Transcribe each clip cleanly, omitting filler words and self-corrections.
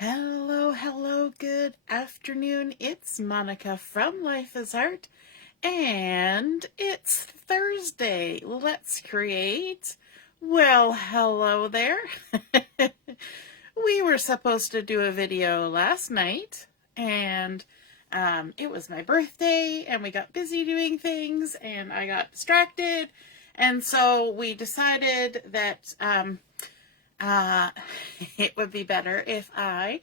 Hello, hello, good afternoon. It's Monica from Life is Art, and it's Thursday. Let's create. Well, hello there. We were supposed to do a video last night, and it was my birthday, and we got busy doing things, and I got distracted, and so we decided that it would be better if me,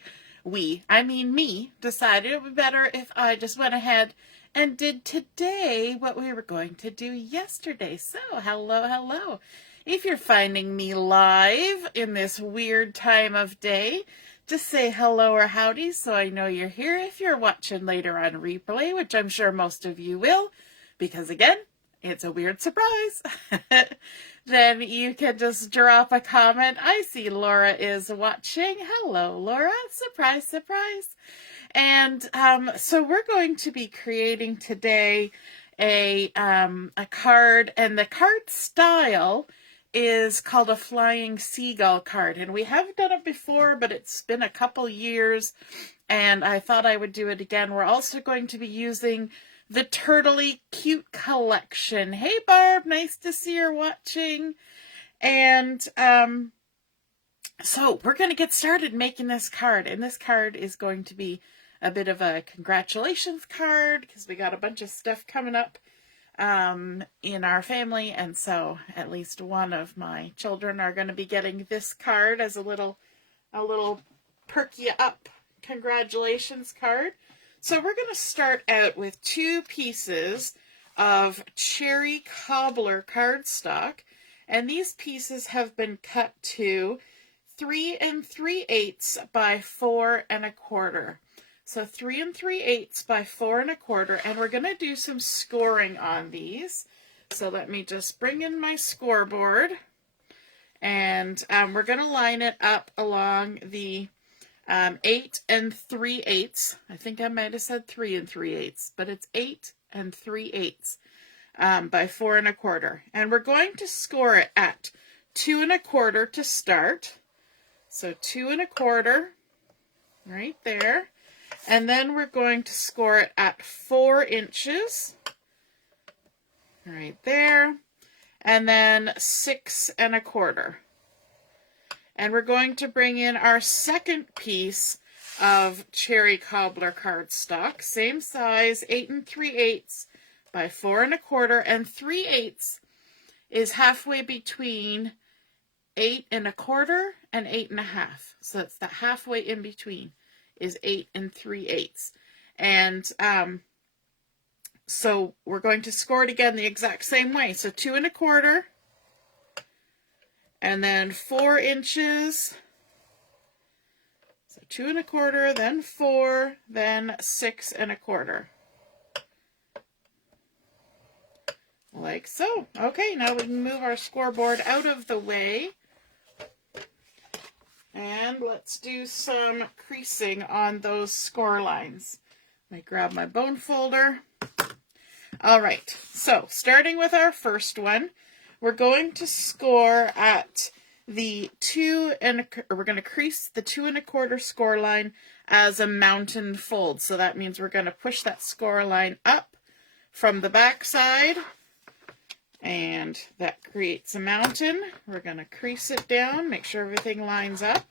decided it would be better if I just went ahead and did today what we were going to do yesterday. So, hello, hello. If you're finding me live in this weird time of day, just say hello or howdy so I know you're here. If you're watching later on replay, which I'm sure most of you will, because again, it's a weird surprise, then you can just drop a comment. I see Laura is watching. Hello, Laura. Surprise, surprise. And so we're going to be creating today a card, and the card style is called a Flying Seagull card. And we have done it before, but it's been a couple years, and I thought I would do it again. We're also going to be using the Turtley Cute collection. Hey, Barb, nice to see you're watching. And so we're going to get started making this card. And this card is going to be a bit of a congratulations card because we got a bunch of stuff coming up in our family. And so at least one of my children are going to be getting this card as a little perk you up congratulations card. So we're going to start out with 2 pieces of cherry cobbler cardstock, and these pieces have been cut to 3 3/8 by 4 1/4. So 3 3/8 by 4 1/4, and we're going to do some scoring on these. So let me just bring in my scoreboard, and we're going to line it up along the 8 3/8. I think I might have said 3 3/8, but it's 8 3/8 by 4 1/4. And we're going to score it at 2 1/4 to start. So 2 1/4 right there. And then we're going to score it at 4 inches right there. And then 6 1/4. And we're going to bring in our second piece of cherry cobbler cardstock. Same size, 8 3/8 by 4 1/4. And 3/8 is halfway between 8 1/4 and 8 1/2. So it's the halfway in between is 8 3/8. And so we're going to score it again the exact same way. So 2 1/4. And then 4 inches, so 2 1/4, then 4, then 6 1/4. Like so. Okay, now we can move our scoreboard out of the way. And let's do some creasing on those score lines. Let me grab my bone folder. All right, so starting with our first one, we're going to score at the we're going to crease the 2 1/4 score line as a mountain fold. So that means we're going to push that score line up from the back side, and that creates a mountain. We're going to crease it down, make sure everything lines up.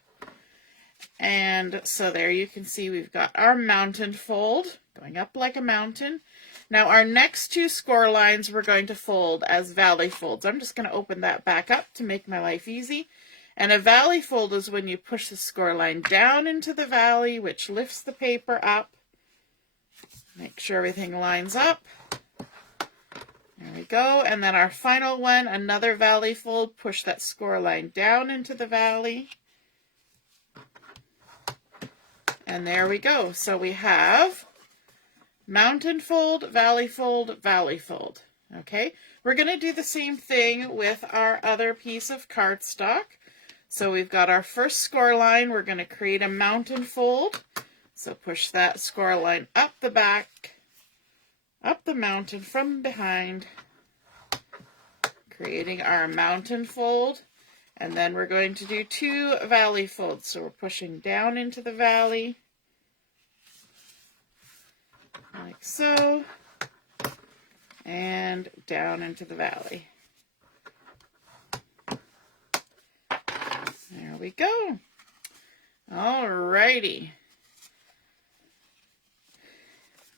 And so there you can see we've got our mountain fold going up like a mountain. Now our next 2 score lines we're going to fold as valley folds. I'm just going to open that back up to make my life easy. And a valley fold is when you push the score line down into the valley, which lifts the paper up. Make sure everything lines up. There we go. And then our final one, another valley fold, push that score line down into the valley. And there we go. So we have mountain fold, valley fold, valley fold. Okay, we're going to do the same thing with our other piece of cardstock. So we've got our first score line. We're going to create a mountain fold. So push that score line up the back, up the mountain from behind, creating our mountain fold. And then we're going to do 2 valley folds. So we're pushing down into the valley, like so, and down into the valley. There we go. Alrighty.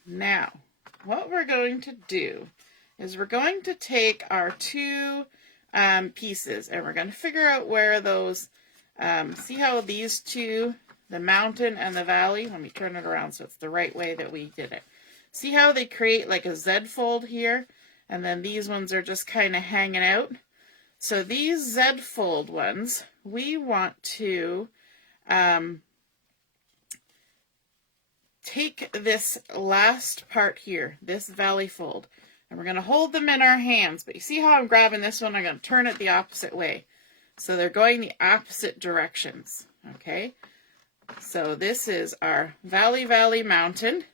Now, what we're going to do is we're going to take our 2 pieces, and we're going to figure out where those, see how these 2, the mountain and the valley, let me turn it around so it's the right way that we did it. See how they create like a Z fold here, and then these ones are just kind of hanging out? So these Z fold ones, we want to take this last part here, this valley fold, and we're going to hold them in our hands. But you see how I'm grabbing this one? I'm going to turn it the opposite way. So they're going the opposite directions. Okay. So this is our valley, valley, mountain.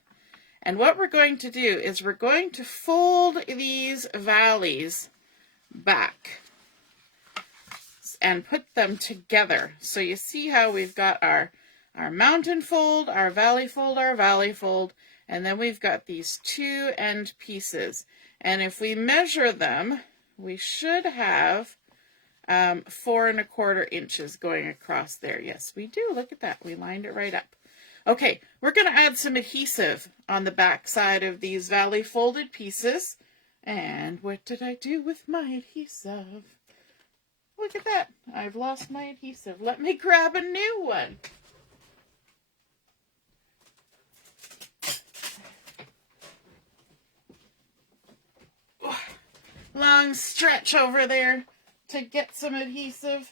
And what we're going to do is we're going to fold these valleys back and put them together. So you see how we've got our mountain fold, our valley fold, and then we've got these 2 end pieces. And if we measure them, we should have 4 1/4 inches going across there. Yes, we do. Look at that. We lined it right up. Okay, we're going to add some adhesive on the back side of these valley folded pieces. And what did I do with my adhesive? Look at that. I've lost my adhesive. Let me grab a new one. Long stretch over there to get some adhesive.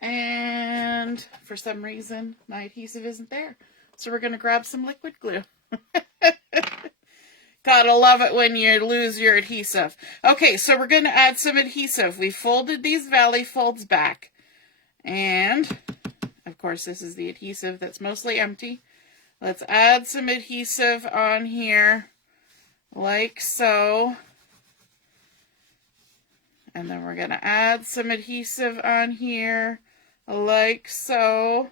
And for some reason, my adhesive isn't there. So we're going to grab some liquid glue. Gotta love it when you lose your adhesive. Okay, so we're going to add some adhesive. We folded these valley folds back. And, of course, this is the adhesive that's mostly empty. Let's add some adhesive on here, like so. And then we're going to add some adhesive on here, like so.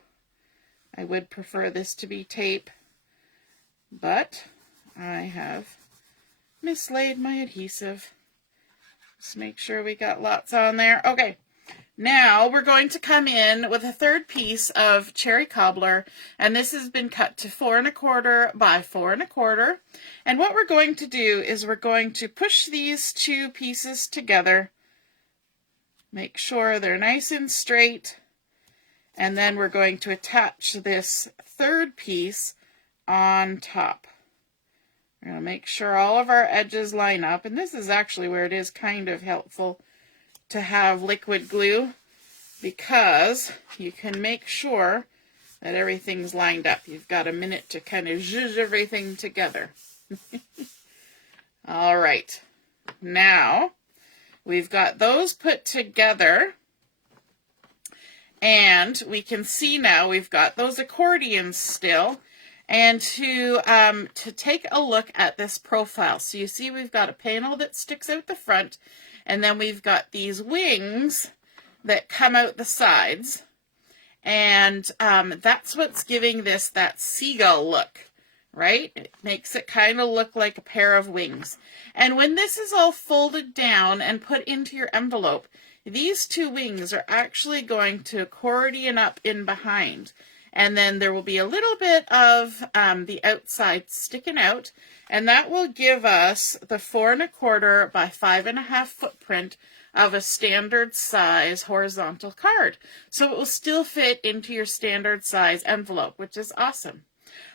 I would prefer this to be tape, but I have mislaid my adhesive. Just make sure we got lots on there. Okay, now we're going to come in with a 3rd piece of cherry cobbler, and this has been cut to 4 1/4 by 4 1/4. And what we're going to do is we're going to push these 2 pieces together, make sure they're nice and straight, and then we're going to attach this 3rd piece on top. We're going to make sure all of our edges line up, and this is actually where it is kind of helpful to have liquid glue, because you can make sure that everything's lined up. You've got a minute to kind of zhuzh everything together. All right, now we've got those put together, and we can see now we've got those accordions still. And to take a look at this profile, so you see we've got a panel that sticks out the front, and then we've got these wings that come out the sides, and that's what's giving this that seagull look, right? It makes it kind of look like a pair of wings. And when this is all folded down and put into your envelope, these 2 wings are actually going to accordion up in behind. And then there will be a little bit of the outside sticking out, and that will give us the 4 1/4 by 5 1/2 footprint of a standard size horizontal card. So it will still fit into your standard size envelope, which is awesome.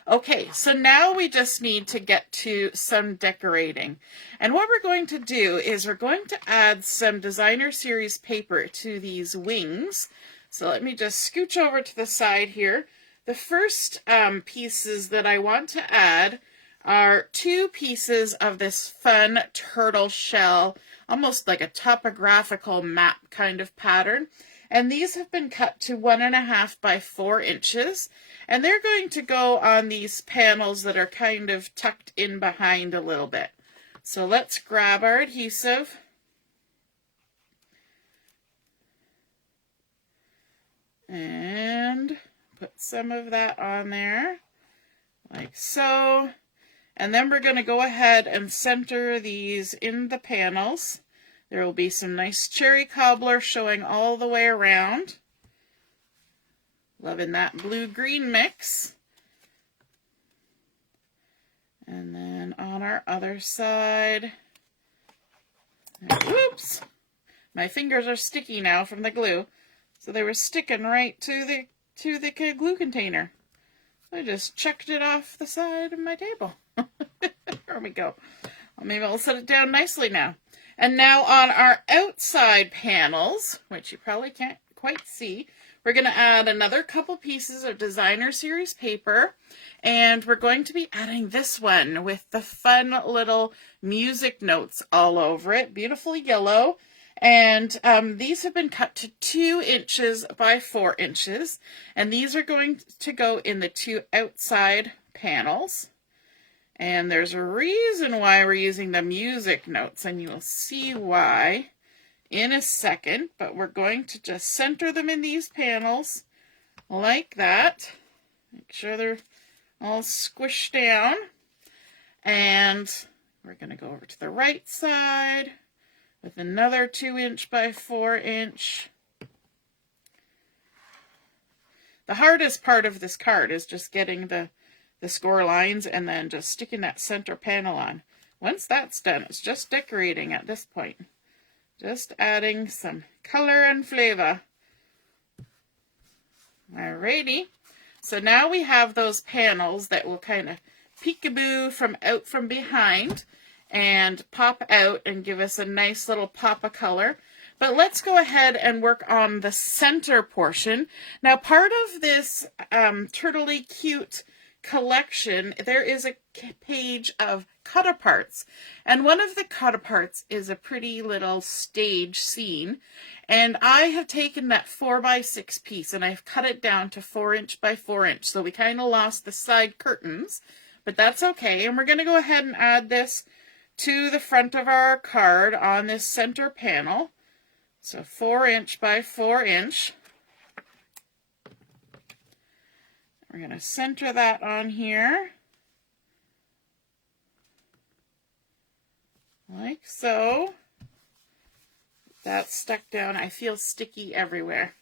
Okay, so now we just need to get to some decorating. And what we're going to do is we're going to add some designer series paper to these wings. So let me just scooch over to the side here. The first pieces that I want to add are 2 pieces of this fun turtle shell, almost like a topographical map kind of pattern. And these have been cut to 1 1/2 by 4 inches. And they're going to go on these panels that are kind of tucked in behind a little bit. So let's grab our adhesive. And put some of that on there, like so. And then we're going to go ahead and center these in the panels. There will be some nice cherry cobbler showing all the way around. Loving that blue-green mix. And then on our other side, whoops, my fingers are sticky now from the glue. So they were sticking right to the glue container. I just chucked it off the side of my table. There we go. Well, maybe I'll set it down nicely now. And now on our outside panels, which you probably can't quite see, we're going to add another couple pieces of designer series paper, and we're going to be adding this one with the fun little music notes all over it, beautiful yellow. And these have been cut to 2 inches by 4 inches, and these are going to go in the 2 outside panels. And there's a reason why we're using the music notes, and you'll see why in a second, but we're going to just center them in these panels like that. Make sure they're all squished down. And we're going to go over to the right side with another 2 inch by 4 inch. The hardest part of this card is just getting the score lines and then just sticking that center panel on. Once that's done, it's just decorating at this point. Just adding some color and flavor. Alrighty. So now we have those panels that will kind of peekaboo from behind and pop out and give us a nice little pop of color. But let's go ahead and work on the center portion. Now, part of this Turtley Cute collection, there is a page of cut-aparts, and one of the cut-aparts is a pretty little stage scene, and I have taken that 4x6 piece and I've cut it down to 4 inch by 4 inch, so we kind of lost the side curtains, but that's okay. And we're going to go ahead and add this to the front of our card on this center panel. So 4 inch by 4 inch. We're going to center that on here, like so. That's stuck down. I feel sticky everywhere.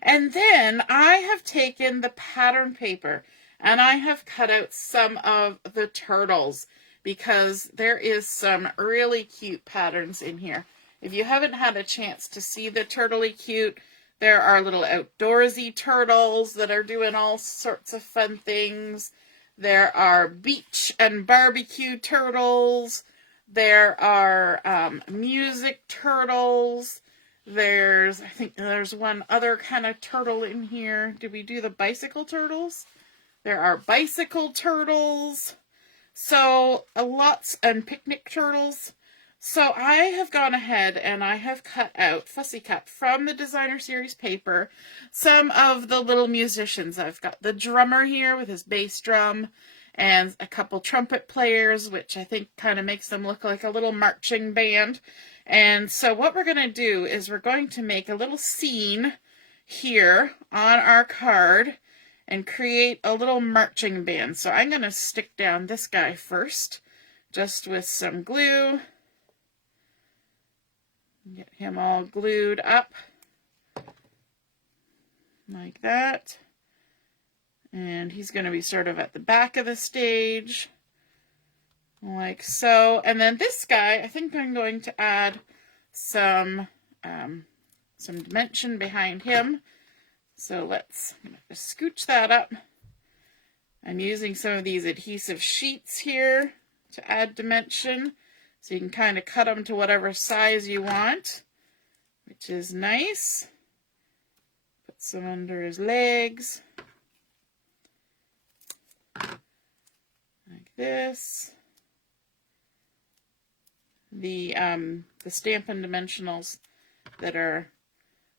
And then I have taken the pattern paper and I have cut out some of the turtles because there is some really cute patterns in here. If you haven't had a chance to see the Turtley Cute, there are little outdoorsy turtles that are doing all sorts of fun things. There are beach and barbecue turtles. There are music turtles. I think there's one other kind of turtle in here. Did we do the bicycle turtles? There are bicycle turtles. So lots, and picnic turtles. So I have gone ahead and I have cut out, fussy cut from the designer series paper, some of the little musicians. I've got the drummer here with his bass drum and a couple trumpet players, which I think kind of makes them look like a little marching band. And so what we're going to do is we're going to make a little scene here on our card and create a little marching band. So I'm going to stick down this guy first, just with some glue. Get him all glued up like that. And he's going to be sort of at the back of the stage, like so. And then this guy, I think I'm going to add some dimension behind him. So let's just scooch that up. I'm using some of these adhesive sheets here to add dimension. So you can kind of cut them to whatever size you want, which is nice. Put some under his legs. Like this. The Stampin' Dimensionals that are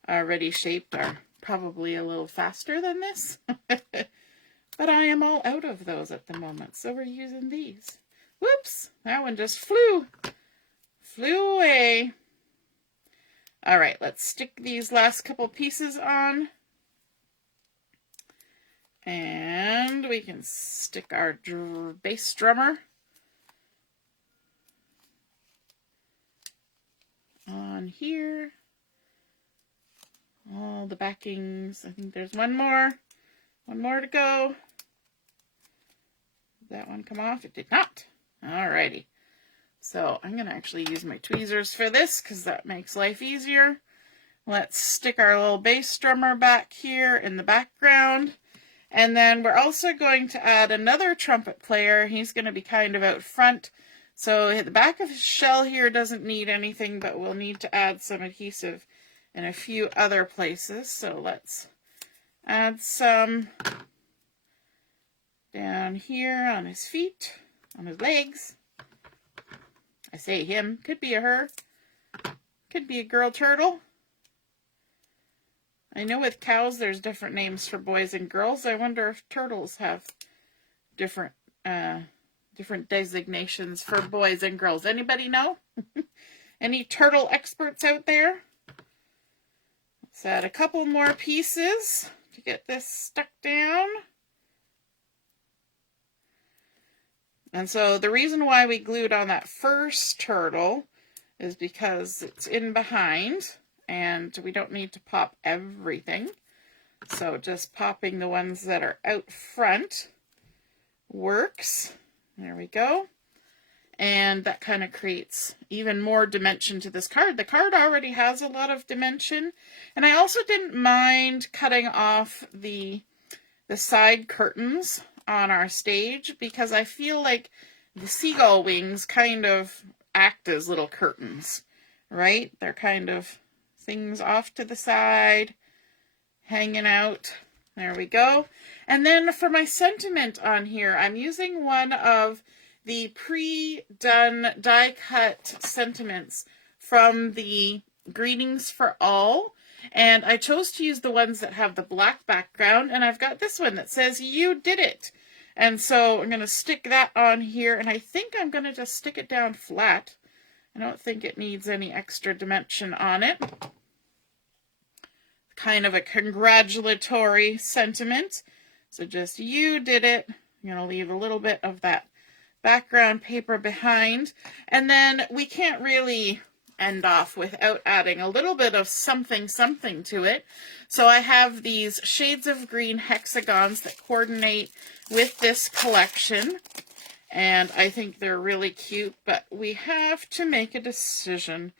already shaped are probably a little faster than this. But I am all out of those at the moment, so we're using these. Whoops, that one just flew away. All right, let's stick these last couple pieces on. And we can stick our bass drummer on here. All the backings. I think there's one more to go. Did that one come off? It did not. Alrighty. So I'm going to actually use my tweezers for this because that makes life easier. Let's stick our little bass drummer back here in the background. And then we're also going to add another trumpet player. He's going to be kind of out front. So the back of his shell here doesn't need anything, but we'll need to add some adhesive in a few other places. So let's add some down here on his feet, on his legs. I say him, could be a her, could be a girl turtle. I know with cows there's different names for boys and girls. I wonder if turtles have different designations for boys and girls. Anybody know? Any turtle experts out there? Let's add a couple more pieces to get this stuck down. And so the reason why we glued on that first turtle is because it's in behind and we don't need to pop everything. So just popping the ones that are out front works. There we go. And that kind of creates even more dimension to this card. The card already has a lot of dimension. And I also didn't mind cutting off the side curtains on our stage because I feel like the seagull wings kind of act as little curtains, right? They're kind of things off to the side, hanging out. There we go. And then for my sentiment on here, I'm using one of the pre-done die-cut sentiments from the Greetings for All. And I chose to use the ones that have the black background. And I've got this one that says, "You did it." And so I'm going to stick that on here. And I think I'm going to just stick it down flat. I don't think it needs any extra dimension on it. Kind of a congratulatory sentiment. So just "you did it." I'm going to leave a little bit of that background paper behind. And then we can't really end off without adding a little bit of something to it. So I have these shades of green hexagons that coordinate with this collection. And I think they're really cute, but we have to make a decision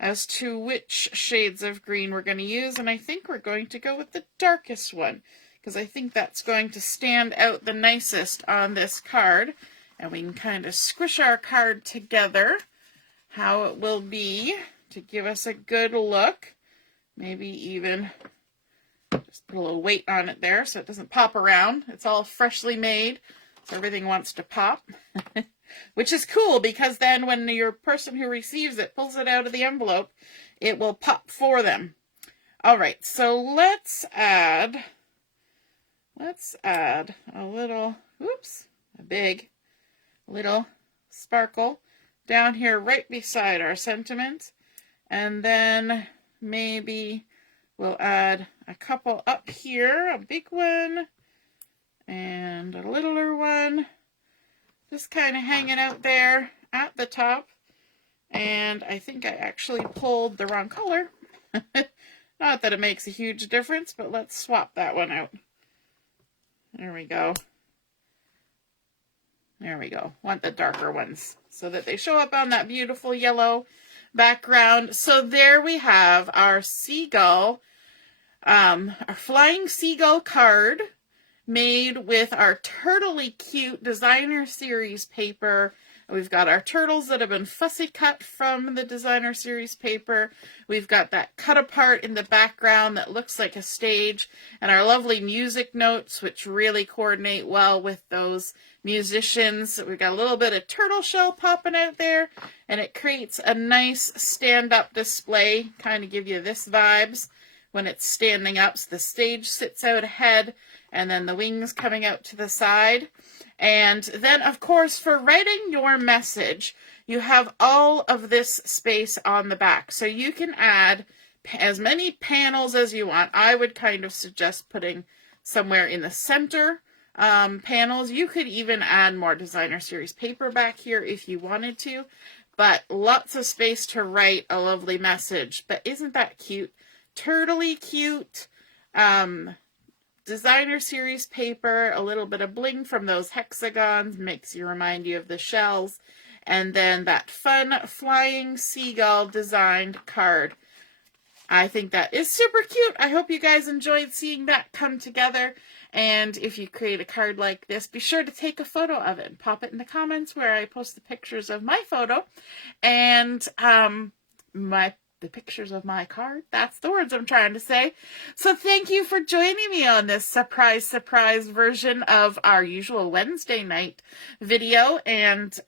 as to which shades of green we're going to use. And I think we're going to go with the darkest one, because I think that's going to stand out the nicest on this card. And we can kind of squish our card together, how it will be to give us a good look. Maybe even just put a little weight on it there so it doesn't pop around. It's all freshly made, so everything wants to pop. Which is cool, because then when your person who receives it pulls it out of the envelope, it will pop for them. All right, so let's add a little, a big little sparkle down here right beside our sentiment. And then maybe we'll add a couple up here, a big one and a littler one, just kind of hanging out there at the top. And I think I actually pulled the wrong color. Not that it makes a huge difference, but let's swap that one out. There we go. There we go. Want the darker ones so that they show up on that beautiful yellow background. So there we have our seagull, our Flying Seagull card made with our turtly cute designer series paper. We've got our turtles that have been fussy cut from the designer series paper. We've got that cut apart in the background that looks like a stage, and our lovely music notes, which really coordinate well with those musicians. We've got a little bit of turtle shell popping out there, and it creates a nice stand-up display, kind of give you this vibes when it's standing up. So the stage sits out ahead, and then the wings coming out to the side. And then, of course, for writing your message, you have all of this space on the back. So you can add as many panels as you want. I would kind of suggest putting somewhere in the center panels. You could even add more designer series paper back here if you wanted to, but lots of space to write a lovely message. But isn't that cute? Turtly cute. Designer series paper, a little bit of bling from those hexagons makes you remind you of the shells, and then that fun flying seagull designed card. I think that is super cute. I hope you guys enjoyed seeing that come together. And if you create a card like this, be sure to take a photo of it and pop it in the comments where I post the pictures of my photo and the pictures of my card. That's the words I'm trying to say. So thank you for joining me on this surprise version of our usual Wednesday night video. And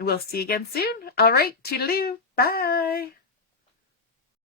we'll see you again soon. All right, toodaloo. Bye.